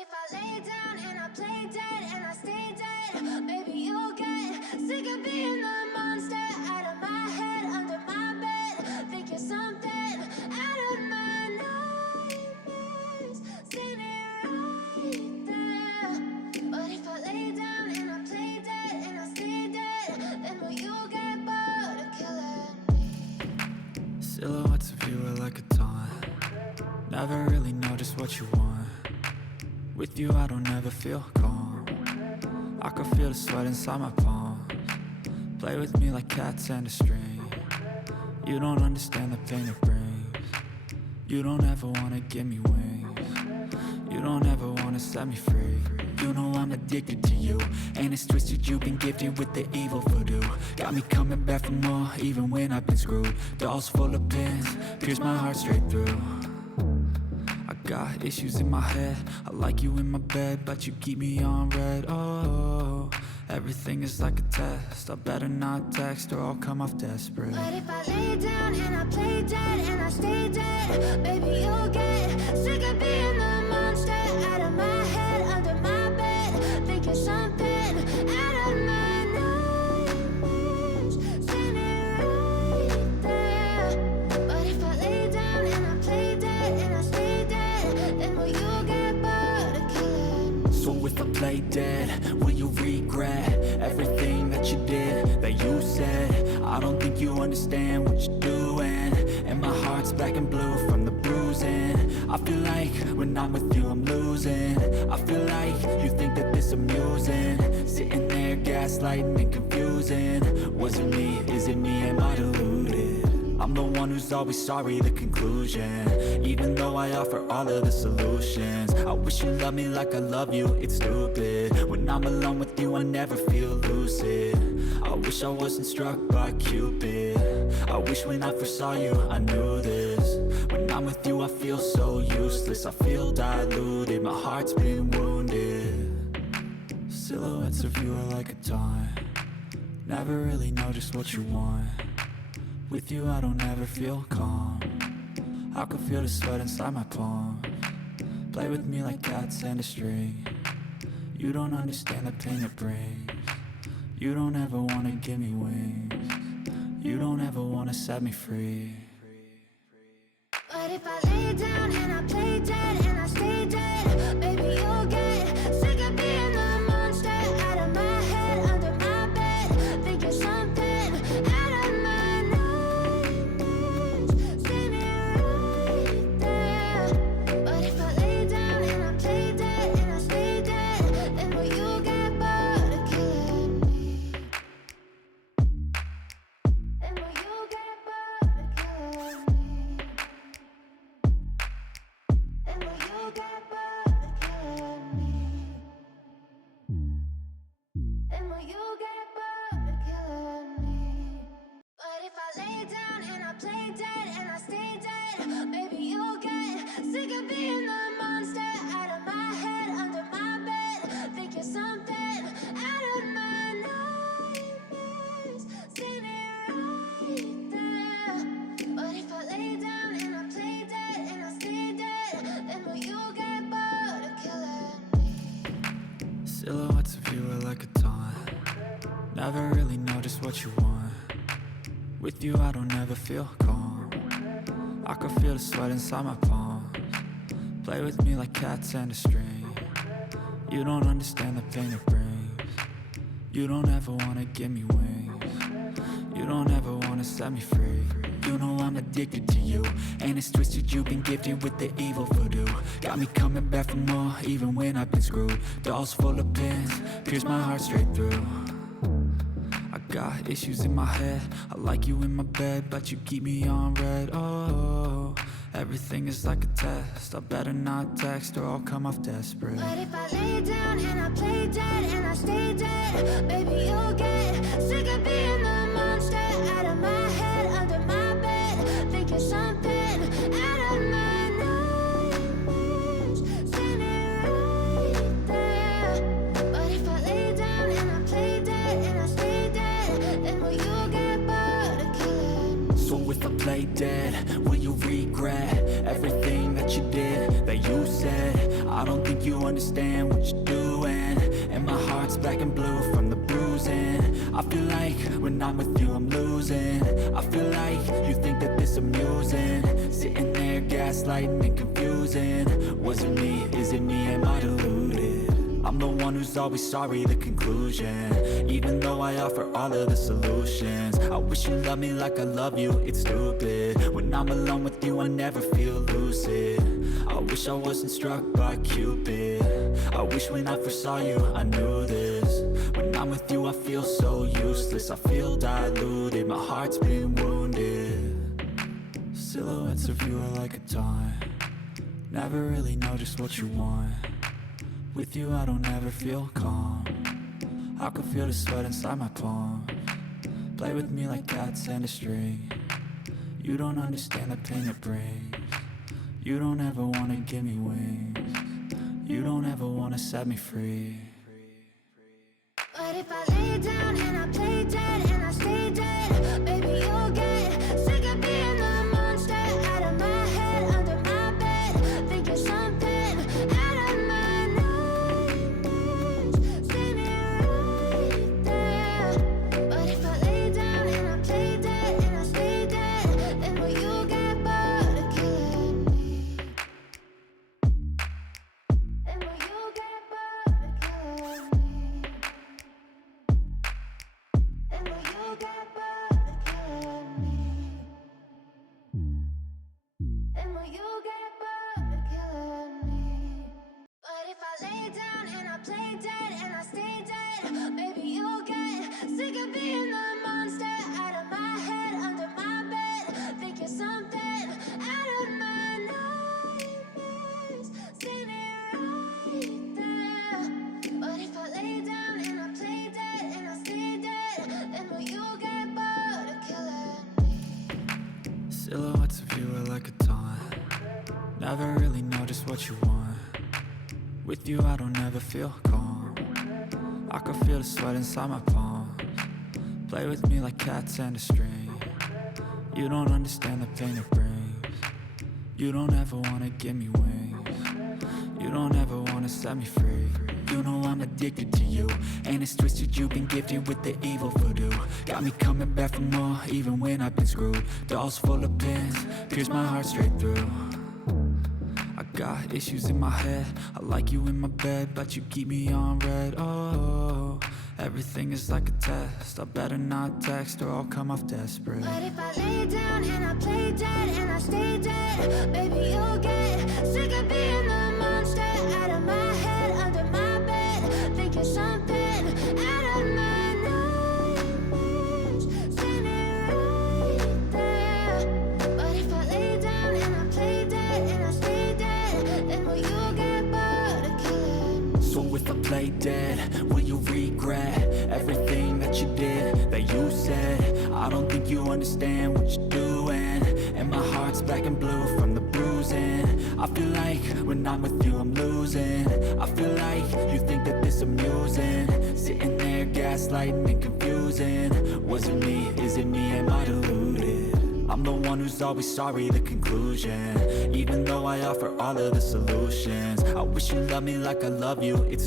if I lay down and I play dead and I stay dead, maybe you'll get sick of being the monster out of my head, under my bed. Think you're something out of my nightmares, standing right there. But if I lay down and I play dead and I stay dead, then will you get bored of killing me? Silhouettes of you are like a taunt. Never really know just what you want. With you I don't ever feel calm. I can feel the sweat inside my palms. Play with me like cats and a string. You don't understand the pain it brings. You don't ever wanna give me wings. You don't ever wanna set me free. You know I'm addicted to you, and it's twisted, you've been gifted with the evil voodoo. Got me coming back for more, even when I've been screwed. Dolls full of pins, pierce my heart straight through. I got issues in my head, I like you in my bed, but you keep me on red. Oh, everything is like a test, I better not text or I'll come off desperate. But if I lay down and I play dead and I stay dead, baby you'll get sick of being the monster out of my head, under my bed. Think you're something out of my nightmares, standing right there. But if I lay down and I play dead and I stay dead, then will you get bored of killing me? So if I play dead, will you regret everything that you did, that you said? I don't think you understand what you're doing, and my heart's black and blue from the bruising. I feel like when I'm with you I'm losing. I feel like you think that this amusing, sitting there gaslighting and confusing. Was it me? Is it me? Am I deluded? I'm the one who's always sorry, the conclusion, even though I offer all of the solutions. I wish you loved me like I love you, it's stupid. When I'm alone with you I never feel lucid. I wish I wasn't struck by Cupid. I wish when I first saw you I knew this. When I'm with you I feel so useless, I feel diluted, my heart's been wounded. Silhouettes of you are like a taunt. Never really know just what you want. With you I don't ever feel calm. I can feel the sweat inside my palms. Play with me like cats and a string. You don't understand the pain it brings. You don't ever wanna give me wings. You don't ever wanna set me free. But if I lay down and I play dead and I stay dead, baby you'll get sick of being the monster out of my head, under my bed. Think you're something out of my nightmares, standing right there. But if I lay down and I play dead and I stay dead, then will you get bored of killing me? Then will you get bored of killing me? And will you get bored of killing me? And will you get bored of killing me? But if I lay down and I play dead and I stay dead, baby you'll get sick of being the monster out of my head, under my bed. Think you're something out of my nightmares, standing right there. But if I lay down and I play dead and I stay dead, then will you get bored of killing me? Silhouettes of you are like a taunt. Never really know just what you want. With you I don't ever feel calm. I can feel the sweat inside my palms. Play with me like cats and a string. You don't understand the pain it brings. You don't ever wanna give me wings. You don't ever wanna set me free. You know I'm addicted to you, and it's twisted, you've been gifted with the evil voodoo. Got me coming back for more, even when I've been screwed. Dolls full of pins, pierce my heart straight through. I got issues in my head, I like you in my bed, but you keep me on red. Oh, everything is like a test, I better not text or I'll come off desperate. But if I lay down and I play dead and I stay dead, baby you'll get sick of being the monster out of my head, under my bed. Think you're something out of my nightmares, standing right there. But if I lay down and I play dead and I stay dead, then will you get bored of killing me? So if I play dead, will you regret everything that you did, that you said? I don't think you understand what you're doing. And my heart's black and blue from the bruising. I feel like when I'm with you I'm losing. I feel like you think that this amusing. Sitting there gaslighting and confusing. Was it me? Is it me? Am I deluded? I'm the one who's always sorry, the conclusion. Even though I offer all of the solutions. I wish you loved me like I love you, it's stupid. When I'm alone with you I never feel lucid. I wish I wasn't struck by Cupid. I wish when I first saw you I knew this. When I'm with you I feel so useless. I feel diluted, my heart's been wounded. Silhouettes of you are like a taunt. Never really know just what you want. With you I don't ever feel calm. I can feel the sweat inside my palm. Play with me like cats and a string. You don't understand the pain it brings. You don't ever wanna give me wings. You don't ever wanna set me free. But if I lay down and I play dead and I stay dead, baby, you'll get sick of being the monster out of my head, under my bed. Think you're something out of my nightmares. See me right there. But if I lay down and I play dead and I stay dead, then will you get bored of killing me? Then will you get bored of killing me? And will you get bored of killing me? And will you get bored of killing me? But if I lay down and I play dead and I stay dead, baby, you'll get sick of being the monster out of my head, under my bed. Think you're something out of my nightmares. See me right there. But if I lay down and I play dead and I stay dead, then will you get bored of killing me? Silhouettes of you are like a taunt. Never really know just what you want. With you I don't ever feel calm. I can feel the sweat inside my palms. Play with me like cats and a string. You don't understand the pain it brings. You don't ever wanna give me wings. You don't ever wanna set me free. You know I'm addicted to you, and it's twisted, you've been gifted with the evil voodoo. Got me coming back for more, even when I've been screwed. Dolls full of pins, pierce my heart straight through. I got issues in my head, I like you in my bed, but you keep me on red. Oh, everything is like a test, I better not text or I'll come off desperate. But if I lay down and I play dead and I stay dead, baby, you'll get sick of being the monster out of my head, under my bed. Think you're something out of my nightmares. See me right there. But if I lay down and I play dead and I stay dead, then will you get bored of killing me? So if I play dead, will you regret everything that you did, that you said? I don't think you understand what you're doing. And my heart's black and blue from the bruising. I feel like when I'm with you I'm losing. I feel like you think that this amusing. Sitting there gaslighting and confusing. Was it me? Is it me? Am I deluded? I'm the one who's always sorry, the conclusion. Even though I offer all of the solutions. I wish you loved me like I love you, it's